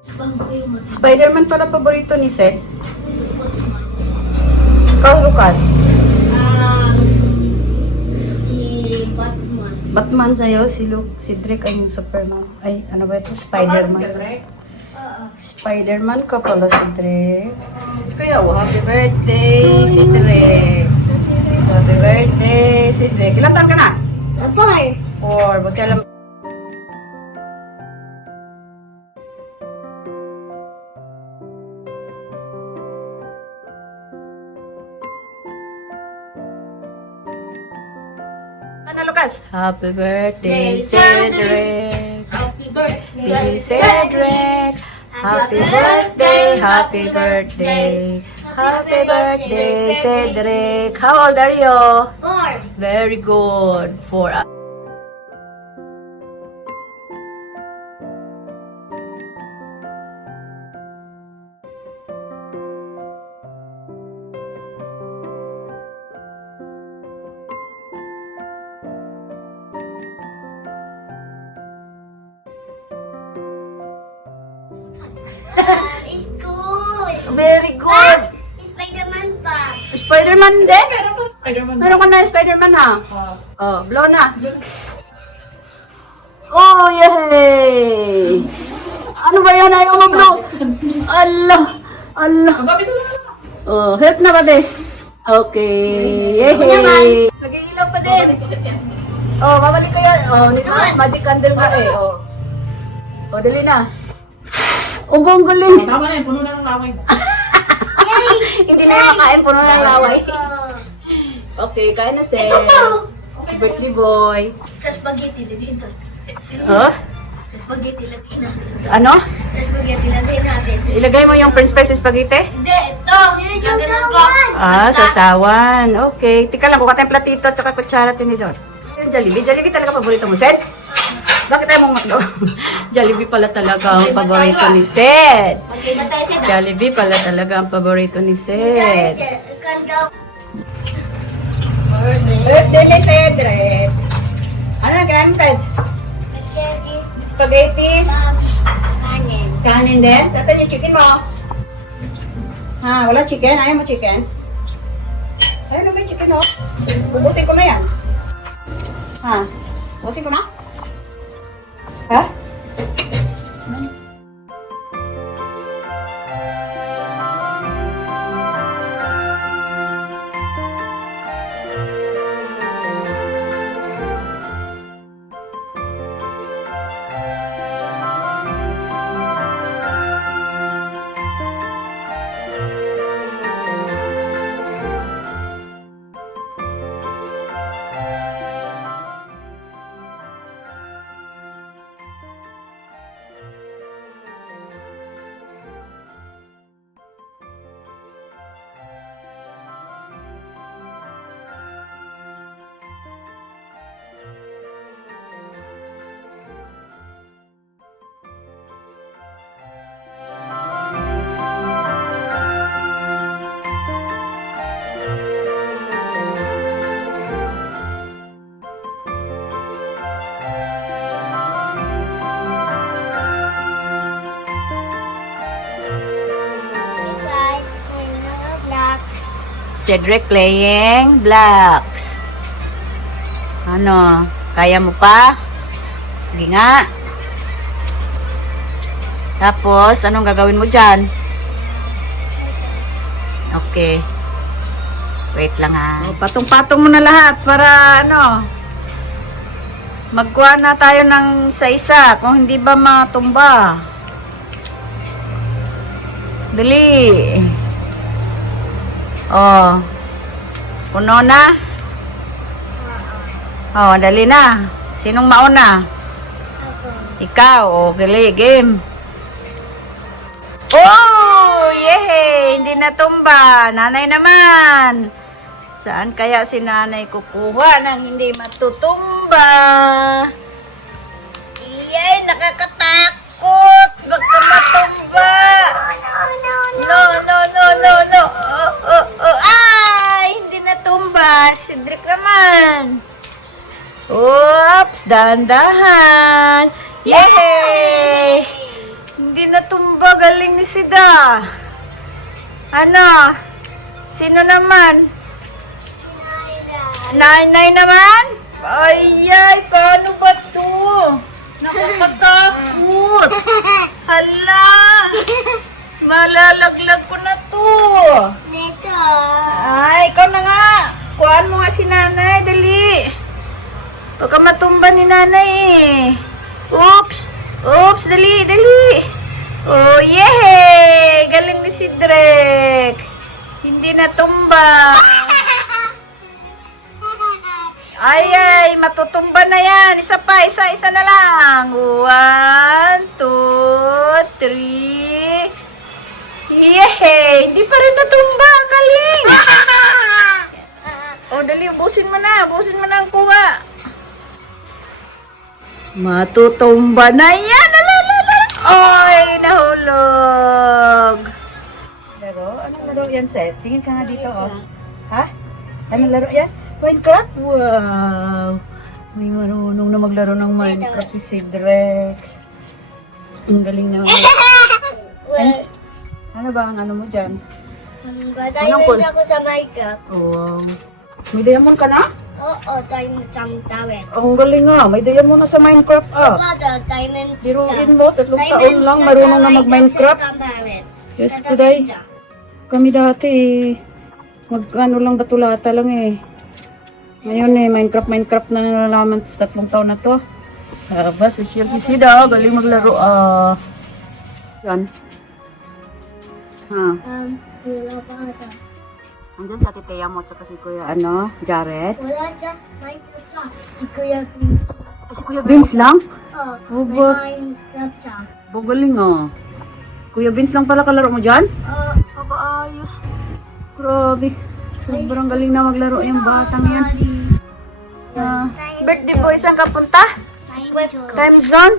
Spider-Man pala paborito ni Seth. Ikaw, Lucas. Si Batman. Batman sa'yo, si Drake ay yung Superman. Ay, ano ba ito? Spider-Man. Spider-Man ka pala si Drake. Kaya, happy birthday si Drake. Happy birthday si Drake. Ilan taon ka na? 4. Buti alam. Ano, Lucas? Happy birthday, Cedric. Happy birthday. Happy Cedric. Happy birthday, happy birthday. Happy birthday, Cedric. How old are you? 4. Very good. 4. It's cool. Very good. Spider-Man pa. Spider-Man din? Spider-Man. Meron ka na Spider-Man ha? Oh, blow na. Oh, yay! Ano ba yan? Ayaw mo blow. Allah! Allah! Bakit ito lang? Oh, help na ba din? Okay. Yay! Nag-iilaw pa din. Oh, babalik kayo. Oh, magic candle nga eh. Oh. Oh, dali na. Oh, ang galing. Tama na yun, puno na ng laway. Hindi na makakain, puno ng laway. Okay, kain na Seth. Birthday boy. Sa spaghetti, lagay natin. Huh? Sa spaghetti, lagay natin. Ano? Sa spaghetti, lagay natin. Ilagay mo yung French fries sa spaghetti? Hindi, ito. Gaganon ko. Ah, sasawan. Okay. Tika lang, kuha tayong platito at saka kutsara tinidor. Yung Jollibee. Jollibee talaga paborito mo, Seth? Bakit tayo mong makdo? Jollibee pala talaga ang paborito ni Seth. Magkaiba tayo sa Jollibee pala talaga ang paborito ni Seth. Birthday ni Cedric. Ano na kinain mo, Seth? Spaghetti? Kanin din? Saan yung chicken mo? Ha, wala chicken? Ayaw mo chicken? Ayaw na ba yung chicken mo? Bubusin ko na yan. Ha? Bubusin ko na? Ha? Cedric playing blocks. Ano? Kaya mo pa? Sige nga. Tapos, anong gagawin mo dyan? Okay. Wait lang ha. Patong-patong mo na lahat para ano, magkuha na tayo ng isa-isa kung hindi ba matumba. Dali. Oh. Puno na? Oh, dali na. Sinong mauna? Ikaw. Oh, gali, game. Oh! Yehey! Hindi natumba. Nanay naman. Saan kaya si nanay kukuha nang hindi matutumba? Iyay, nakakatakot. Baka matumba. No, no, no, no, no. Ay, hindi natumba. Cedric naman. Oops, dahan-dahan. Yay! Hindi natumba. Galing ni Sida. Ano? Sino naman? Nay naman? Ay, paano ba to? Nakakatakot. Hala. Malalaglag ko na to. Neto. Ay, ikaw na nga. Kuhaan mo nga si nanay. Dali. Baka matumba ni nanay eh. Oops, dali. Oh, yehey! Galing ni si Drek. Hindi natumba. Ay, matutumba na yan. Isa na lang. 1, 2, 3. Yehey! Hindi pa rin natumba. Galing! Oh, dali. Ubusin mo na ang kuha. Matutumba na yan. Ay, nahulog. Laro? Anong laro yan, Seth? Tingin ka nga dito, oh. Ha? Anong laro yan? Minecraft? Wow! May marunong na maglaro ng Minecraft si Cedric. Ang galing naman. Well, Ano ba ang ano mo dyan? diamond cool? ako sa Minecraft. Oh, may diamond ka na? Oo, diamond sa tawid. Ang galing nga. May diamond na sa Minecraft, ah. Pada, diamond Biruin mo, 3 taon lang marunong na mag-Minecraft. Yes, kuday. Kami dati, mag-ano lang, batulata lang eh. Ngayon eh, Minecraft na nalalaman sa 3 taon na to. Bas, si Sida, galing maglaro. Yan. Ha. Wala pa ata. Andyan sa titeya mo, tsaka si Kuya, Jared. Wala siya. Minecraft siya. Si Kuya Vince. Si Kuya Vince lang? Oo, Oh, ba? may Minecraft siya. Galing ah. Kuya Vince lang pala kalaro mo dyan? Oo. Aba, ayos. Grabe. Sobrang galing na maglaro yung batang yan. Birthday boy, saan ka punta? Time zone?